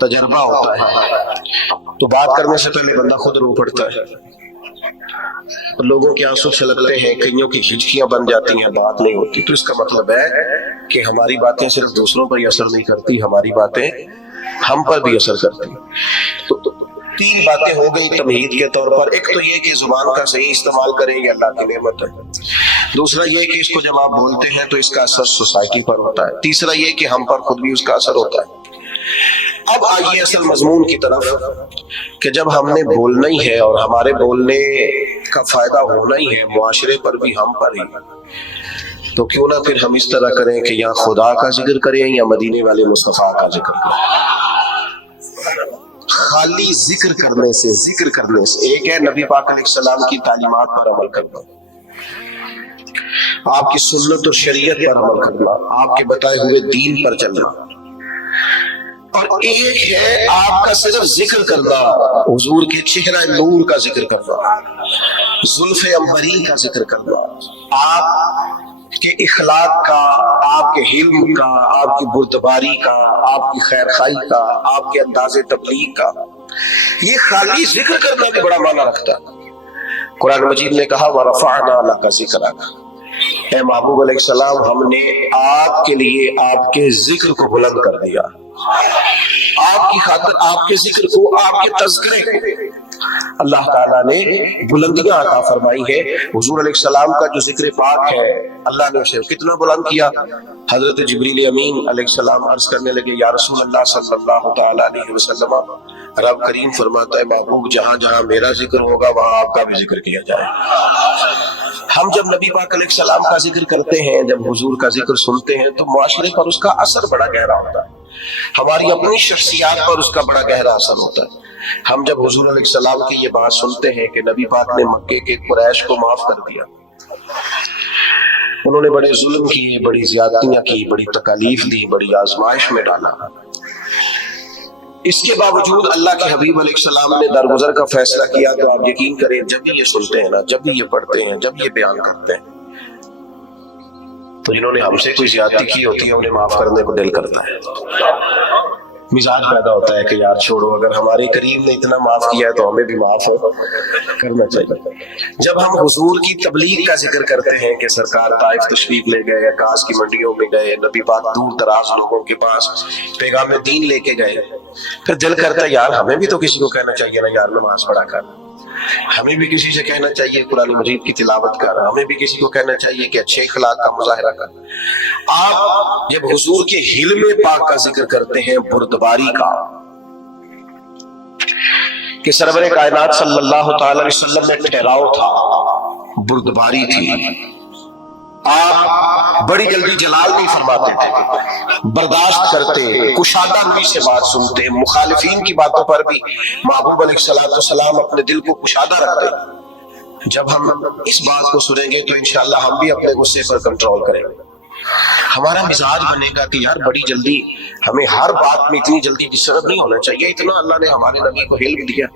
تجربہ ہوتا ہے تو بات کرنے سے پہلے بندہ خود رو پڑتا ہے، لوگوں کے آنسو چھلکتے ہیں، کئیوں کی ہچکیاں بن جاتی ہیں، بات نہیں ہوتی۔ تو اس کا مطلب ہے کہ ہماری باتیں صرف دوسروں پر ہی اثر نہیں کرتی، ہماری باتیں ہم پر بھی اثر کرتی۔ تو تین باتیں ہو گئی تمہید کے طور پر۔ ایک تو یہ کہ زبان کا صحیح استعمال کریں، یہ اللہ کی نعمت ہے۔ دوسرا یہ کہ اس کو جب آپ بولتے ہیں تو اس کا اثر سوسائٹی پر ہوتا ہے۔ تیسرا یہ کہ ہم پر خود بھی اس کا اثر ہوتا ہے۔ اب آئیے اصل مضمون کی طرف کہ جب ہم نے بولنا ہی ہے اور ہمارے بولنے کا فائدہ ہونا ہی ہے معاشرے پر بھی ہم پر ہی، تو کیوں نہ پھر ہم اس طرح کریں کہ یا خدا کا ذکر کریں یا مدینے والے مصطفیٰ کا ذکر کریں۔ خالی ذکر کرنے سے ایک ہے نبی پاک علیہ السلام کی تعلیمات پر عمل کرنا، آپ کی سنت اور شریعت پر عمل کرنا، آپ کے بتائے ہوئے دین پر چلنا، اور ایک ہے آپ کا صرف ذکر کرنا، حضور کے چہرہ نور کا ذکر کرنا، زلف عنبری کا ذکر کرنا، آپ کے اخلاق کا، آپ کے حلم کا، آپ کی بردباری کا، آپ کی خیر خواہی کا، آپ کے انداز تبلیغ کا۔ یہ خالی ذکر کرنا بھی بڑا معنی رکھتا ہے۔ قرآن مجید نے کہا وَرَفَعْنَا لَكَ ذِكْرَكَ، اے محبوب علیہ السلام ہم نے آپ کے لیے آپ کے ذکر کو بلند کر دیا، آپ کی خاطر آپ کے ذکر کو، آپ کے تذکرے کو اللہ تعالیٰ نے بلندیاں عطا فرمائی ہے۔ حضور علیہ السلام کا جو ذکر پاک ہے اللہ نے اسے کتنا بلند کیا۔ حضرت جبریل امین علیہ السلام عرض کرنے لگے یا رسول اللہ صلی اللہ تعالیٰ علیہ وسلم، رب کریم فرماتا ہے محبوب جہاں جہاں میرا ذکر ہوگا وہاں آپ کا بھی ذکر کیا جائے۔ ہم جب نبی پاک علیہ السلام کا ذکر کرتے ہیں، جب حضور کا ذکر سنتے ہیں تو معاشرے پر اس کا اثر بڑا گہرا ہوتا ہے، ہماری اپنی شخصیات پر اس کا بڑا گہرا اثر ہوتا ہے۔ ہم جب حضور علیہ السلام کی یہ بات سنتے ہیں کہ نبی پاک نے مکے کے قریش کو معاف کر دیا، انہوں نے بڑے ظلم کیے، بڑی زیادتیاں کی، بڑی تکالیف دی، بڑی آزمائش میں ڈالا، اس کے باوجود اللہ کے حبیب علیہ السلام نے درگزر کا فیصلہ کیا۔ تو آپ یقین کریں جب بھی یہ سنتے ہیں نا، جب بھی یہ پڑھتے ہیں، جب یہ بیان کرتے ہیں، تو جنہوں نے ہم سے کوئی زیادتی کی ہوتی ہے انہیں معاف کرنے کو دل کرتا ہے، مزاج پیدا ہوتا ہے کہ یار چھوڑو، اگر ہمارے کریم نے اتنا معاف کیا ہے تو ہمیں بھی معاف کرنا چاہیے۔ جب ہم حضور کی تبلیغ کا ذکر کرتے ہیں کہ سرکار طائف تشریف لے گئے، عکاس کی منڈیوں میں گئے، نبی پاک دور دراز لوگوں کے پاس پیغام دین لے کے گئے، پھر دل کرتا ہے یار ہمیں بھی تو کسی کو کہنا چاہیے نا یار نماز پڑھا کر، ہمیں بھی کسی سے کہنا چاہیے قرآن مجید کی تلاوت کر، ہمیں بھی کسی کو کہنا چاہیے کہ اچھے اخلاق کا مظاہرہ کر۔ آپ جب حضور کے حلم پاک کا ذکر کرتے ہیں، بردباری کا، کہ سرور کائنات صلی اللہ تعالی علیہ وسلم میں ٹھہراؤ تھا، بردباری تھی، آپ بڑی جلدی جلال نہیں فرماتے تھے، برداشت کرتے، کشادہ روی سے بات سنتے، مخالفین کی باتوں پر بھی محبوب علیہ السلام اپنے دل کو کشادہ رکھتے۔ جب ہم اس بات کو سنیں گے تو انشاءاللہ ہم بھی اپنے غصے پر کنٹرول کریں گے، ہمارا مزاج بنے گا کہ یار بڑی جلدی، ہمیں ہر بات میں اتنی جلدی جسارت نہیں ہونا چاہیے، اتنا اللہ نے ہمارے نبی کو علم دیا۔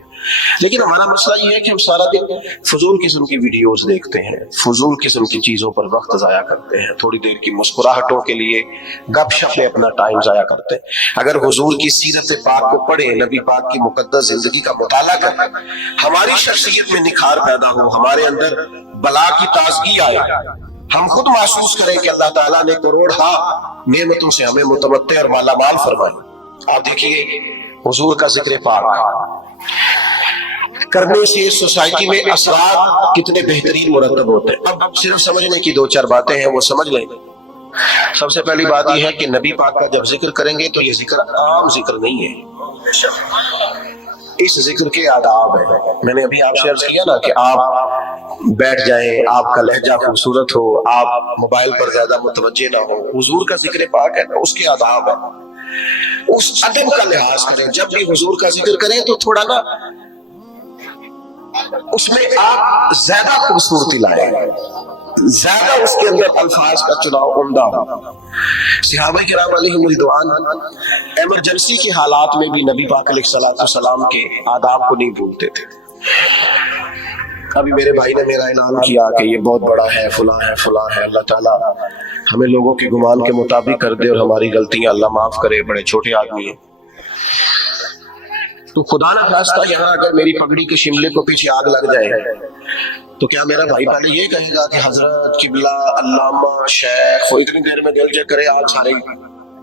لیکن ہمارا مسئلہ یہ ہے کہ ہم سارا دن فضول قسم کی ویڈیوز دیکھتے ہیں، فضول قسم کی چیزوں پر وقت ضائع کرتے ہیں، تھوڑی دیر کی مسکراہٹوں کے لیے گپ شپ میں اپنا ٹائم ضائع کرتے ہیں۔ اگر حضور کی سیرت پاک کو پڑھیں، نبی پاک کی مقدس زندگی کا مطالعہ کریں، ہماری شخصیت میں نکھار پیدا ہو، ہمارے اندر بلا کی تازگی آئے، ہم خود محسوس کریں کہ اللہ تعالیٰ نے کروڑہا نعمتوں سے ہمیں متمتع اور مالا مال فرمائی۔ آپ دیکھیے حضور کا ذکر پاک کرنے سے سوسائٹی میں اثرات کتنے بہترین مرتب ہوتے ہیں۔ اب صرف سمجھنے کی دو چار باتیں ہیں، وہ سمجھ لیں۔ سب سے پہلی بات یہ ہے کہ نبی پاک کا جب ذکر کریں گے تو یہ ذکر عام ذکر نہیں ہے، اس ذکر کے آداب ہیں۔ میں نے ابھی آپ سے عرض کیا نا کہ آپ بیٹھ جائیں، آپ کا لہجہ خوبصورت ہو، آپ موبائل پر زیادہ متوجہ نہ ہو، حضور کا ذکر پاک ہے نا، اس کے آداب ہیں، اس ادب کا لحاظ کریں۔ جب بھی حضور کا ذکر کریں تو تھوڑا نا اس میں آپ زیادہ خوبصورتی لائیں، زیادہ اس کے اندر الفاظ کا چناؤ عمدہ ہو۔ صحابہ کرام علیہم رضوان ایمرجنسی کے حالات میں بھی نبی پاک علیہ السلام کے آداب کو نہیں بھولتے تھے۔ ابھی میرے بھائی نے میرا اعلان کیا کہ یہ بہت بڑا ہے، فلاں ہے، فلاں ہے، اللہ تعالیٰ ہمیں لوگوں کے گمان کے مطابق کر دے اور ہماری غلطیاں اللہ معاف کرے، بڑے چھوٹے آدمی ہیں۔ تو خدا نہ خواستہ یہاں اگر میری پگڑی کے شملے کو پیچھے آگ لگ جائے تو کیا میرا بھائی پہلے یہ کہے گا کہ حضرت قبلہ علامہ شیخ وہ اتنی دیر میں دل چیک کرے آگ سارے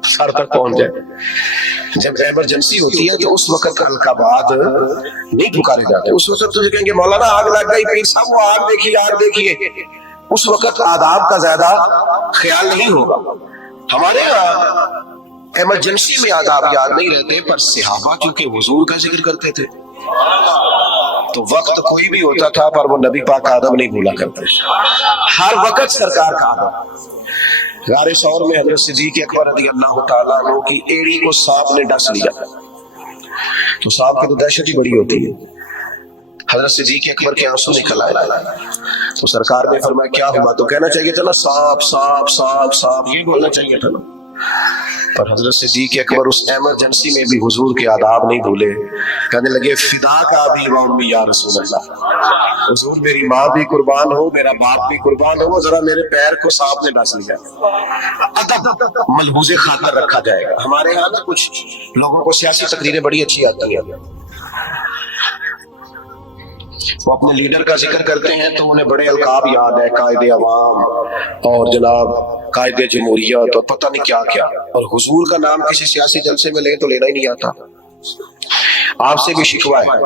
سر تک پہنچ جائے؟ جب ایمرجنسی ہوتی ہے تو اس وقت القابات نہیں پکارے جاتے. اس وقت تو کہیں گے مولانا آگ لگ گئی، پیر صاحب وہ آگ دیکھیے آگ دیکھیے. اس وقت آداب کا زیادہ خیال نہیں ہوگا. ہمارے یہاں ایمرجنسی میں آداب یاد نہیں رہتے، پر صحابہ چونکہ حضور کا ذکر کرتے تھے تو وقت کوئی بھی ہوتا تھا پر وہ نبی پاک کا ادب نہیں بھولا کرتے. ہر وقت سرکار کا ادب. غار ثور میں حضرت صدیق اکبر رضی اللہ تعالیٰ عنہ کی ایڑی کو سانپ نے ڈس لیا تو سانپ کی تو دہشت ہی بڑی ہوتی ہے. حضرت صدیق اکبر کے آنسو نکل آئے تو سرکار نے فرمایا کیا ہوا؟ تو کہنا چاہیے تھا نا سانپ سانپ سانپ سانپ، یہ بولنا چاہیے تھا نا. پر حضرت صدیق اکبر اس ایمرجنسی میں بھی حضور کے آداب نہیں بھولے. کہنے لگے فدا کا بھی و امی یا رسول اللہ، حضور میری ماں بھی قربان ہو، میرا باپ بھی قربان ہو، ذرا میرے پیر کو سانپ نے ڈس لیا. ادب ملحوظ خاطر رکھا جائے گا. ہمارے یہاں نا کچھ لوگوں کو سیاسی تقریریں بڑی اچھی آتی ہیں، وہ اپنے لیڈر کا ذکر کرتے ہیں تو انہیں بڑے القاب یاد ہے، قائد عوام اور جناب قائد جمہوریت اور پتہ نہیں کیا کیا، اور حضور کا نام کسی سیاسی جلسے میں لیں تو لینا ہی نہیں آتا. آپ سے بھی شکوہ ہے،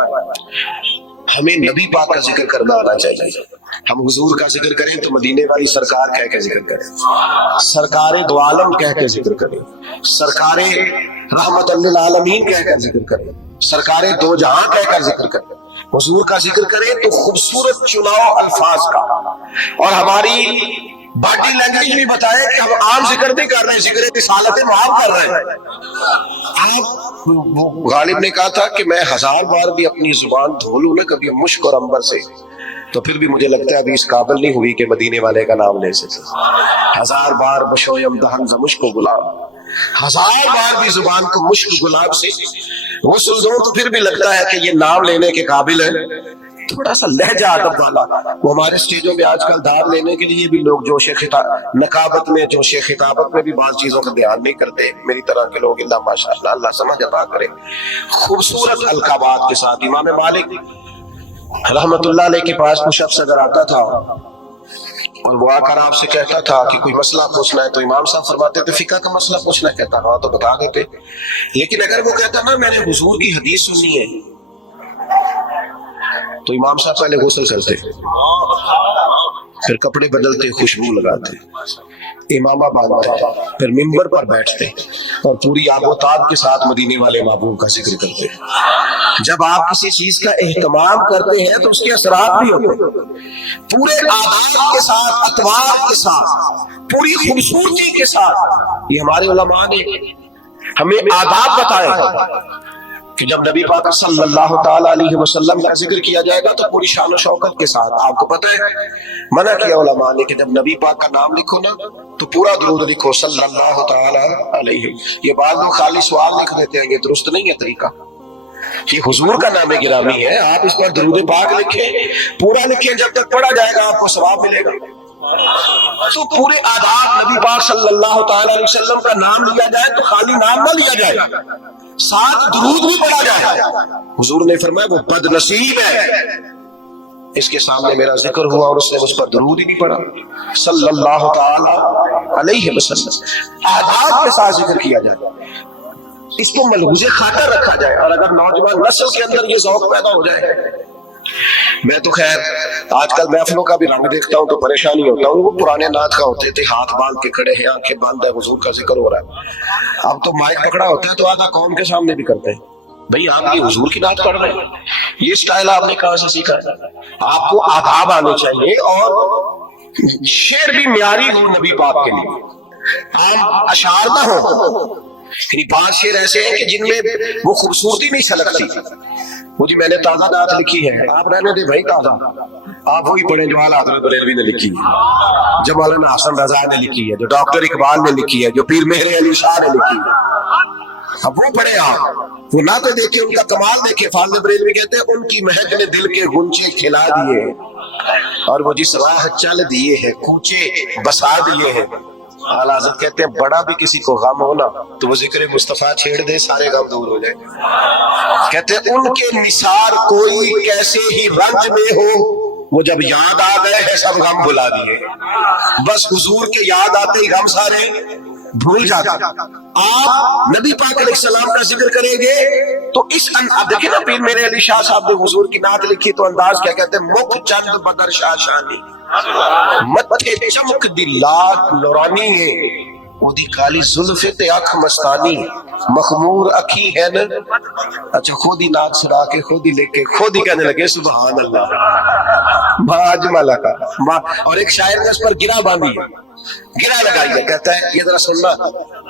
ہمیں نبی پاک کا ذکر کرنا آنا چاہیے. ہم حضور کا ذکر کریں تو مدینے والی سرکار کہہ کے ذکر کریں، سرکار دو عالم کہہ کے ذکر کریں، سرکار رحمت للعالمین کہہ کر ذکر کریں، سرکار دو جہاں کہہ کر ذکر کریں. حضور کا ذکر کریں تو خوبصورت چناؤ الفاظ کا، اور ہماری باڈی لینگویج بھی بتائے کہ ہم عام ذکر نہیں کر رہے ہیں، ذکر رسالت معاف کر رہے ہیں. آپ غالب نے کہا تھا کہ میں 1000 بار بھی اپنی زبان دھو لوں نا کبھی مشک اور عنبر سے تو پھر بھی مجھے لگتا ہے ابھی اس قابل نہیں ہوئی کہ مدینے والے کا نام لے سکے. 1000 بار بشویم دہن ز مشک و گلاب، 1000 بار بھی زبان کو مشک گلاب سے غسل دو تو پھر بھی لگتا ہے کہ یہ نام لینے کے قابل ہے. تھوڑا سا لہجہ ادب والا. وہ ہمارے اسٹیجوں میں آج کل دار لینے کے لیے بھی لوگ جوش نقابت میں جوش خطابت میں بھی بعض چیزوں کا دھیان نہیں کرتے. میری طرح کے لوگ اللہ ماشاءاللہ اللہ سمجھ عطا کرے خوبصورت القابات کے ساتھ. امام مالک رحمت اللہ علیہ کے پاس کچھ شخص اگر آتا تھا اور وہ آ کر آپ سے کہتا تھا کہ کوئی مسئلہ پوچھنا ہے تو امام صاحب فرماتے تھے فقہ کا مسئلہ پوچھنا ہے؟ کہتا ہاں تو بتا دیتے. لیکن اگر وہ کہتا نا میں نے حضور کی حدیث سننی ہے تو امام صاحب پہلے غسل کرتے، پھر کپڑے بدلتے، خوشبو لگاتے، امامہ باندھتے، پھر ممبر پر بیٹھتے اور پوری آب و تاب کے ساتھ مدینے والے محبوب کا ذکر کرتے. جب آپ کسی چیز کا اہتمام کرتے ہیں تو اس کے اثرات بھی ہوتے ہیں، پورے آداب کے ساتھ، اطوار کے ساتھ، پوری خوبصورتی کے ساتھ. یہ ہمارے علماء نے ہمیں آداب بتائے کہ جب نبی پاک صلی اللہ تعالی علیہ وسلم کا ذکر کیا جائے گا تو پوری شان و شوکت کے ساتھ. آپ کو پتہ ہے منع کیا علماء نے کہ جب نبی پاک کا نام لکھو نا تو پورا درود لکھو صلی اللہ تعالی علیہ. یہ بعض لوگ خالی سوال لکھ دیتے ہیں، یہ درست نہیں ہے طریقہ. یہ حضور کا نام گرامی ہے، آپ اس پر درود پاک لکھیں، پورا لکھیں، جب تک پڑھا جائے گا آپ کو ثواب ملے گا. تو پورے آداب نبی پاک صلی اللہ تعالی علیہ وسلم کا نام لیا جائے تو خالی نام نہ لیا جائے، ساتھ درود بھی پڑھا جائے. حضور نے فرمایا وہ بد نصیب ہے اس کے سامنے میرا ذکر ہوا اور اس نے مجھ پر درود ہی نہیں پڑھا صلی اللہ تعالی علیہ وسلم. آداب کے ساتھ ذکر کیا جائے، اس کو ملحوظ خاطر رکھا جائے. اور اگر نوجوان نسل کے اندر یہ ذوق پیدا ہو جائے، میں تو خیر آج کل محفلوں کا بھی رنگ دیکھتا ہوں تو پریشانی ہوتا ہوں. وہ پرانے نعت کا ہوتے تھے، ہاتھ باندھ کے کھڑے ہیں، آنکھیں بند ہے، حضور کا ذکر ہو رہا ہے. اب تو مائک پکڑا ہوتا ہے تو آدھا قوم کے سامنے بھی کرتے ہیں. بھئی آپ یہ حضور کی نعت پڑھ رہے ہیں، یہ سٹائل آپ نے کہاں سے سیکھا ہے؟ آپ کو آداب آنے چاہیے اور شعر بھی معیاری ہو نبی پاک کے لیے، عام اشعار نہ ہو. یعنی 5 شعر ایسے ہیں کہ جن میں وہ خوبصورتی نہیں چھلکتی. وہ جی میں نے تازہ نعت لکھی ہے، آپ رہنے دے بھائی تازہ، آپ وہی پڑھیں جو اعلیٰ حضرت بریلوی نے لکھی ہے، جو مولانا حسن رضا نے لکھی ہے، جو ڈاکٹر اقبال نے لکھی ہے، جو پیر مہر علی شاہ نے لکھی ہے. اب وہ پڑھیں آپ، وہ نعتیں دیکھیں، ان کا کمال دیکھیں. فاضل بریلوی کہتے ہیں ان کی مہک نے دل کے غنچے کھلا دیے اور وہ جس راہ چل دیے ہیں کوچے بسا دیے ہیں. اعلیٰ حضرت کہتے ہیں بڑا بھی کسی کو غم ہو نا تو وہ ذکر مصطفیٰ چھیڑ دے سارے غم دور ہو جائے. کہتے ہیں ان کے نثار کوئی کیسے ہی رنج میں ہو وہ جب یاد آ گئے ہیں سب غم بھلا دیے. بس حضور کے یاد آتے ہی غم سارے بھول جاتے. آپ نبی پاک علیہ السلام کا ذکر کریں گے تو اس اب دیکھیں نا پیر میرے علی شاہ صاحب نے حضور کی نعت لکھی تو انداز کیا کہتے ہیں, مکھ چند بدر شاہ شانی متھے چمک دی لاٹ نورانی ہے اودی کالی زلف تے اکھ مستانی مخمور اکھی ہے نا. اچھا خود ہی ناک سڑا کے خود ہی لکھ کے خود ہی کہنے لگے سبحان اللہ ما اجمل کا اور ایک شاعر نے اس پر گرا باندھی گرا لگائی ہے. کہتا ہے یہ ذرا سننا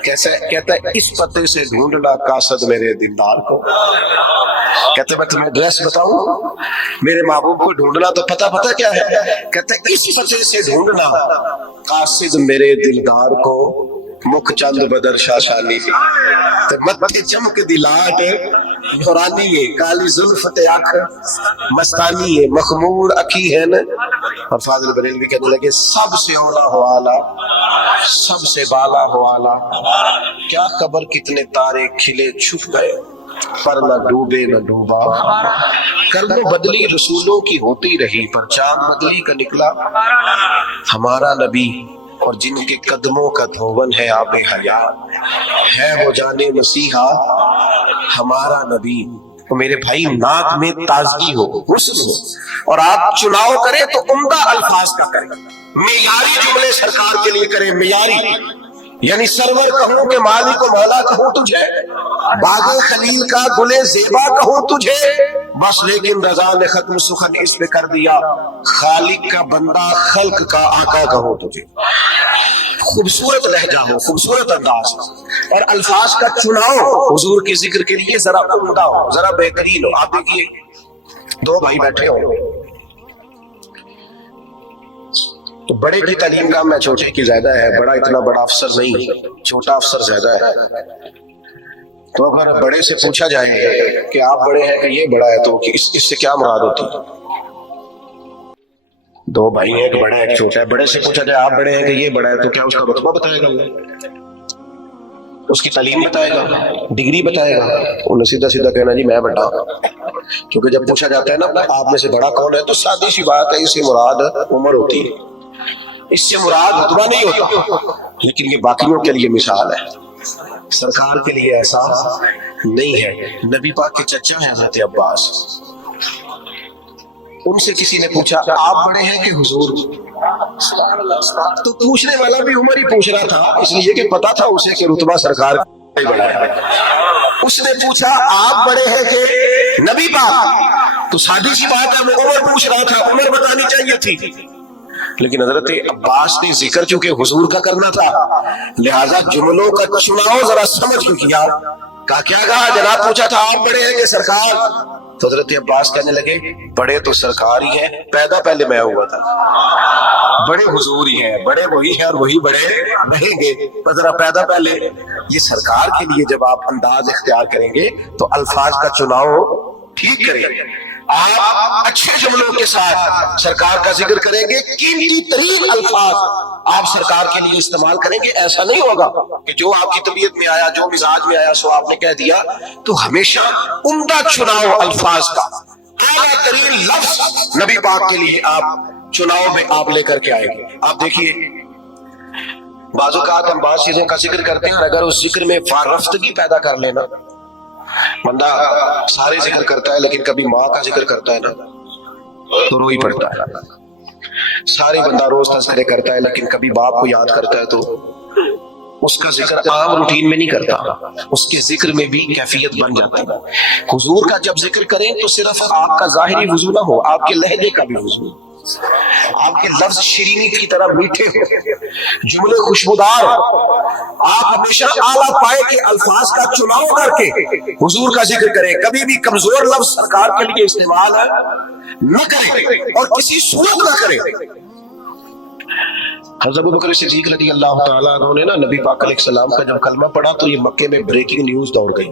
کیسے, کہتا ہے اس پتے سے ڈھونڈنا قاصد میرے دلدار کو. کہتے ہیں میں تمہیں ایڈریس بتاؤں میرے محبوب کو ڈھونڈنا تو پتہ کیا ہے. کہتے ہیں اس پتے سے ڈھونڈنا قاصد میرے دلدار کو مکھ چند بدر شاشانی متھے چمک دی لاٹ نورانی ہے کالی زلف تے اکھ مستانی ہے مخمور اکھی ہے نا. اور فاضل بریلوی کہنے لگے سب سے اولا ہو آلہ سب سے بالا ہو آلہ کیا خبر کتنے تارے کھلے چھپ گئے پر نہ ڈوبے نہ ڈوبا. کرم بدلی رسولوں کی ہوتی رہی پر چاند بدلی کا نکلا ہمارا نبی اور جن کے قدموں کا دھون ہے آب حیات ہے وہ جانے مسیحا ہمارا نبی. تو میرے بھائی ناک میں تازگی ہو حسن ہو اور آپ چناؤ کریں تو عمدہ الفاظ کا کریں, معیاری جملے سرکار کے لیے کریں معیاری, یعنی سرور کہوں کہ مالک و مولا کہوں تجھے, باغ خلیل کا گلے زیبا کہوں تجھے, بس لیکن رضا نے ختم سخن اس پہ کر دیا خالق کا بندہ خلق کا آقا کہوں تجھے. خوبصورت لہجہ ہو خوبصورت انداز اور الفاظ کا چناؤ حضور کے ذکر کے لیے ذرا عمدہ ہو ذرا بہترین ہو. آپ دیکھیے دو بھائی بیٹھے ہو تو بڑے کی تعلیم کا میں چھوٹے کی زیادہ ہے, بڑا اتنا بڑا افسر نہیں چھوٹا افسر زیادہ ہے. تو اگر بڑے سے پوچھا جائے کہ آپ بڑے ہیں کہ یہ بڑا ہے تو اس سے کیا مراد ہوتی ہے؟ دو بھائی ہیں ایک بڑا ہے ایک چھوٹا ہے, بڑے سے پوچھا جائے آپ بڑے ہیں کہ یہ بڑا ہے تو کیا اس کا رتبہ بتائے گا, اس کی تعلیم بتائے گا, ڈگری بتائے گا؟ انہیں سیدھا سیدھا کہنا جی میں بڑا. کیونکہ جب پوچھا جاتا ہے نا آپ میں سے بڑا کون ہے تو سادی سی بات ہے اس سے مراد عمر ہوتی ہے, اس سے مراد رتبہ نہیں ہوتا. لیکن یہ باقیوں کے لیے مثال ہے, سرکار کے لیے ایسا نہیں ہے. نبی پاک کے چچا ہیں حضرت عباس, ان سے کسی نے پوچھا آپ بڑے ہیں کہ حضور, تو پوچھنے والا بھی عمر ہی پوچھ رہا تھا اس لیے کہ پتا تھا اسے کہ رتبہ سرکار کا بڑا ہے. اس نے پوچھا آپ بڑے ہیں کہ نبی پاک, تو سادی سی بات ہے وہ عمر پوچھ رہا تھا, عمر بتانی چاہیے تھی. لیکن حضرت عباس نے ذکر چونکہ حضور کا کرنا تھا لہذا جملوں کا چناؤ ذرا سمجھ کے کیا. کیا کہا جناب پوچھا تھا آپ بڑے ہیں کہ سرکار, تو حضرت عباس کہنے لگے بڑے تو سرکار ہی ہیں, پیدا پہلے میں ہوا تھا, بڑے حضور ہی ہیں, بڑے وہی ہیں اور وہی بڑے رہیں گے. تو ذرا پیدا پہلے یہ سرکار کے لیے جب آپ انداز اختیار کریں گے تو الفاظ کا چناؤ ٹھیک کریں گے. آپ اچھے جملوں کے ساتھ سرکار کا ذکر کریں گے, قیمتی ترین الفاظ آپ سرکار کے لیے استعمال کریں گے. ایسا نہیں ہوگا کہ جو آپ کی طبیعت میں آیا جو مزاج میں آیا سو آپ نے کہہ دیا. تو ہمیشہ عمدہ چناؤ الفاظ کا, اعلیٰ ترین لفظ نبی پاک کے لیے آپ چناؤ میں آپ لے کر کے آئیں گے. آپ دیکھیے بعض اوقات ہم بعض چیزوں کا ذکر کرتے ہیں اور اگر اس ذکر میں فارفتگی پیدا کر لینا, بندہ سارے ذکر کرتا ہے لیکن کبھی ماں کا ذکر کرتا ہے نا تو رو ہی پڑتا ہے. سارے بندہ روز تذکرے کرتا ہے لیکن کبھی باپ کو یاد کرتا ہے تو اس کا ذکر عام روٹین میں نہیں کرتا, اس کے ذکر میں بھی کیفیت بن جاتا ہے. حضور کا جب ذکر کریں تو صرف آپ کا ظاہری وضو نہ ہو, آپ کے لہجے کا بھی وضو, آپ کے لفظ شیرینی کی طرح میٹھے ہو, جملے خوشبودار, آپ ہمیشہ اعلیٰ پائے کے الفاظ کا چناؤ کر کے حضور کا ذکر کریں. کبھی بھی کمزور لفظ سرکار کے لیے استعمال نہ کریں اور کسی صورت نہ کریں. حضرت ابوبکر صدیق رضی اللہ تعالیٰ عنہ نے نا نبی پاک علیہ السلام کا جب کلمہ پڑھا تو یہ مکے میں بریکنگ نیوز دوڑ گئی.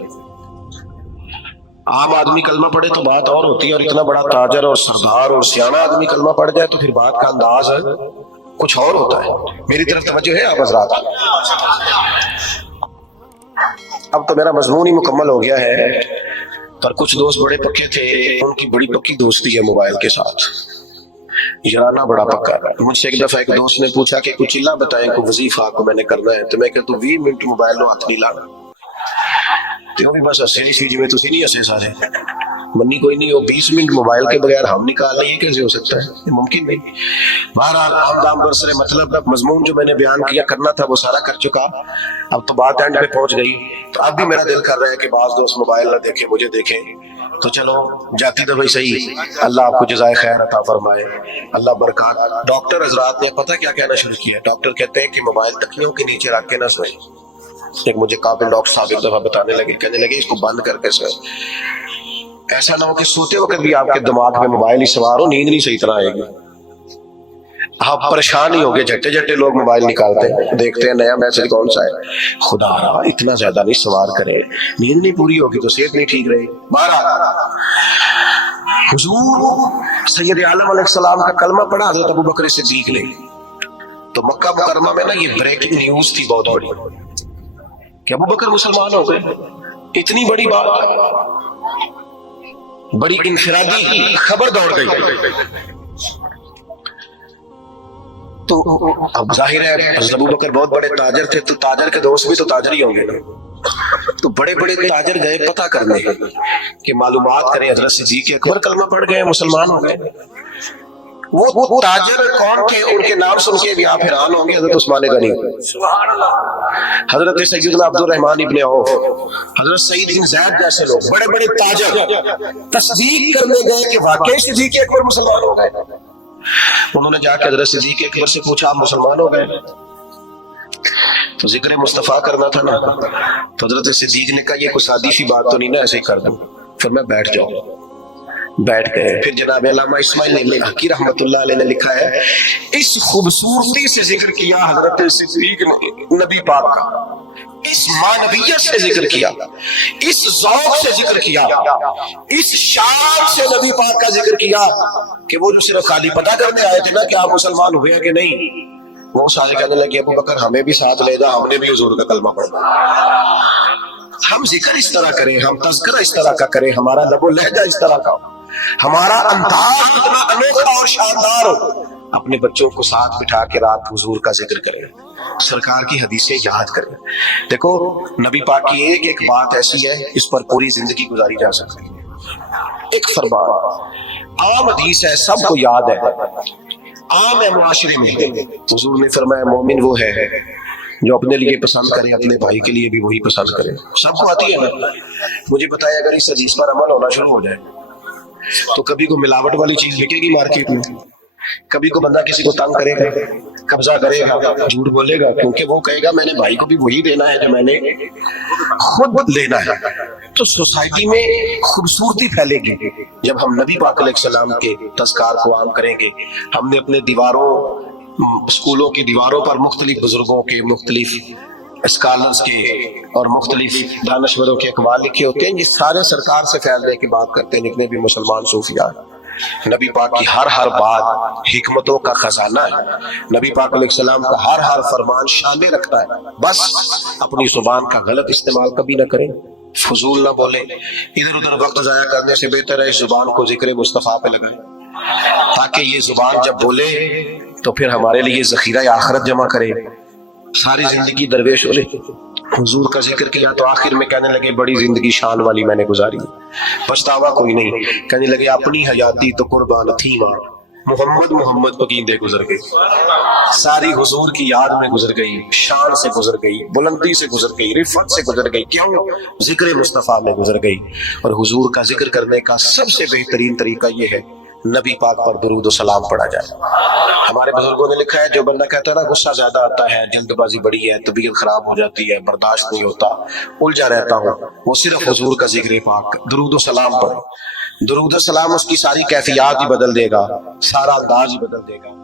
عام آدمی کلمہ پڑھے تو بات اور ہوتی ہے, اور اتنا بڑا تاجر اور سردار اور سیانہ آدمی کلمہ پڑھ جائے تو پھر بات کا انداز کچھ اور ہوتا ہے. میری طرف توجہ ہے آپ حضرات؟ اب تو میرا مضمون ہی مکمل ہو گیا ہے، پر کچھ دوست بڑے پکے تھے، ان کی بڑی پکی دوستی ہے موبائل کے ساتھ، یارانہ بڑا پکا ہے. مجھ سے ایک دفعہ ایک دوست نے پوچھا کہ کچھ اللہ بتائیں کوئی وظیفہ کو میں نے کرنا ہے، تو میں کہتا ہوں 20 منٹ موبائل لو ہاتھ نہیں لانا. تو بھی بس ہسے نہیں جی میں تسی نہیں ہسے سارے منی کوئی نہیں ہو. 20 منٹ موبائل کے بغیر ہم نکال لیں، یہ کیسے ہو سکتا ہے؟ یہ ممکن نہیں. بہرحال ہم دام برسرے مطلب مضمون جو میں نے بیان کیا کرنا تھا وہ سارا کر چکا. اب تو بات اینڈ پہ پہنچ گئی، تو اب بھی میرا دل کر رہا ہے کہ بعض دوست موبائل نہ دیکھیں مجھے دیکھیں. تو چلو جاتی تو بھائی صحیح، اللہ آپ کو جزائے خیر عطا فرمائے، اللہ برکات. ڈاکٹر حضرات نے پتہ کیا کہنا شروع کیا؟ ڈاکٹر کہتے ہیں کہ موبائل تکیوں کے نیچے رکھ کے نہ سوئیں. ایک مجھے قابل ڈاکٹر صاحب ایک دفعہ بتانے لگے، کہنے لگے اس کو بند کر کے سوئیں. ایسا نہ ہو کہ سوتے وقت بھی آپ کے دماغ میں موبائل ہی سوار ہو، نیند نہیں صحیح طرح آئے گی، آپ پریشان ہی ہوگے. جھٹے جھٹے لوگ موبائل نکالتے ہیں، دیکھتے ہیں نیا میسج کون سا ہے. خدا اتنا زیادہ نہیں سوار کرے، نیند نہیں پوری ہوگی تو صحت نہیں ٹھیک رہے. حضور سید عالم علیہ السلام کا کلمہ پڑھا حضرت ابو بکر صدیق نے، تو مکہ مکرمہ میں نا یہ بریکنگ نیوز تھی بہت بڑی کہ ابو بکر مسلمان ہو گئے. اتنی بڑی بات، بڑی انفرادی خبر دوڑ گئی. تو اب ظاہر ہے حضرت ابو بکر بہت بڑے تاجر تھے، تو تاجر کے دوست بھی تو تاجر ہی ہوں گے نا. تو بڑے بڑے تاجر گئے پتہ کرنے کہ معلومات کریں حضرت صدیق اکبر کلمہ پڑھ گئے، مسلمان ہو گئے. وہ تاجر کون تھے؟ ان کے نام سن کے بھی آپ حیران ہوں گے. حضرت عثمان غنی، حضرت سیدنا عبد الرحمن ابن عوف، حضرت سعید بن زید جیسے لوگ بڑے بڑے تاجر تصدیق کرنے گئے کہ واقعی صدیق اکبر مسلمان ہو گئے. انہوں نے جا کے حضرت صدیق اکبر سے پوچھا آپ مسلمان ہو گئے؟ تو ذکر مصطفیٰ کرنا تھا نا. تو حضرت صدیق نے کہا یہ کوئی سادی سی بات تو نہیں نا، ایسے ہی کر دوں. پھر میں بیٹھ جاؤں. بیٹھ گئے. پھر جناب علامہ اسماعیل حقی رحمۃ اللہ علیہ نے لکھا ہے، اس خوبصورتی سے ذکر کیا حضرت صدیق نے نبی پاک کا، اس معنویت سے ذکر کیا، اس ذوق سے ذکر کیا، اس شان سے نبی پاک کا ذکر کیا کہ وہ جو صرف خالی پتہ کرنے آئے تھے نا کہ آپ مسلمان ہوئے ہیں کہ نہیں، وہ سارے کہنے لگے ابو بکر ہمیں بھی ساتھ لے جا، ہم نے بھی حضور کا کلمہ پڑھا. ہم ذکر اس طرح کریں، ہم تذکرہ اس طرح کا کریں، ہمارا لب و لہجہ اس طرح کا ہو، ہمارا انداز اتنا انوکھا اور شاندار ہو. اپنے بچوں کو ساتھ بٹھا کے رات حضور کا ذکر کریں، سرکار کی حدیثیں یاد کریں. دیکھو نبی پاک کی ایک ایک بات ایسی ہے اس پر پوری زندگی گزاری جا سکتی ہے. ایک فرمان عام حدیث ہے، سب کو یاد ہے، عام ہے معاشرے میں. حضور نے فرمایا مومن وہ ہے جو اپنے لیے پسند کرے اپنے بھائی کے لیے بھی وہی پسند کرے. سب کو آتی ہے نا. مجھے بتایا اگر اس حدیث پر عمل ہونا شروع ہو جائے تو کبھی کو ملاوٹ والی چیز بکے گی مارکیٹ میں، کبھی کو بندہ کسی کو تنگ کرے گا، قبضہ کرے گا، جھوٹ بولے گا، کیونکہ وہ کہے گا میں نے بھائی کو بھی وہی دینا ہے جو میں نے خود لینا ہے. تو سوسائٹی میں خوبصورتی پھیلے گی جب ہم نبی پاک علیہ السلام کے تذکار کو عام کریں گے. ہم نے اپنے دیواروں، اسکولوں کی دیواروں پر مختلف بزرگوں کے، مختلف اسکالرز کے اور مختلف دانشوروں کے اقوال لکھے ہوتے ہیں. یہ سارے سرکار سے پھیلنے کی بات کرتے ہیں جتنے بھی مسلمان صوفیاء. نبی پاک کی ہر بات حکمتوں کا خزانہ ہے. نبی پاک علیہ السلام کا ہر فرمان شامل رکھتا ہے. بس اپنی زبان کا غلط استعمال کبھی نہ کریں، فضول نہ بولیں. ادھر ادھر وقت ضائع کرنے سے بہتر ہے اس زبان کو ذکر مصطفیٰ پہ لگائیں، تاکہ یہ زبان جب بولے تو پھر ہمارے لیے ذخیرہ آخرت جمع کرے. ساری زندگی درویش ہو لے، حضور کا ذکر کیا تو آخر میں کہنے لگے بڑی زندگی شان والی میں نے گزاری، پچھتاوا کوئی نہیں. کہنے لگے اپنی حیاتی تو قربان تھی ماں، محمد پکیندے گزر گئی. ساری حضور کی یاد میں گزر گئی، شان سے گزر گئی، بلندی سے گزر گئی، رفعت سے گزر گئی. کیوں؟ ذکر مصطفیٰ میں گزر گئی. اور حضور کا ذکر کرنے کا سب سے بہترین طریقہ یہ ہے نبی پاک پر درود و سلام پڑھا جائے. ہمارے بزرگوں نے لکھا ہے جو بندہ کہتا ہے نا غصہ زیادہ آتا ہے، جلد بازی بڑی ہے، طبیعت خراب ہو جاتی ہے، برداشت نہیں ہوتا، الجھا رہتا ہوں، وہ صرف حضور کا ذکر پاک درود و سلام پڑھے. درود و سلام اس کی ساری کیفیات ہی بدل دے گا، سارا انداز ہی بدل دے گا.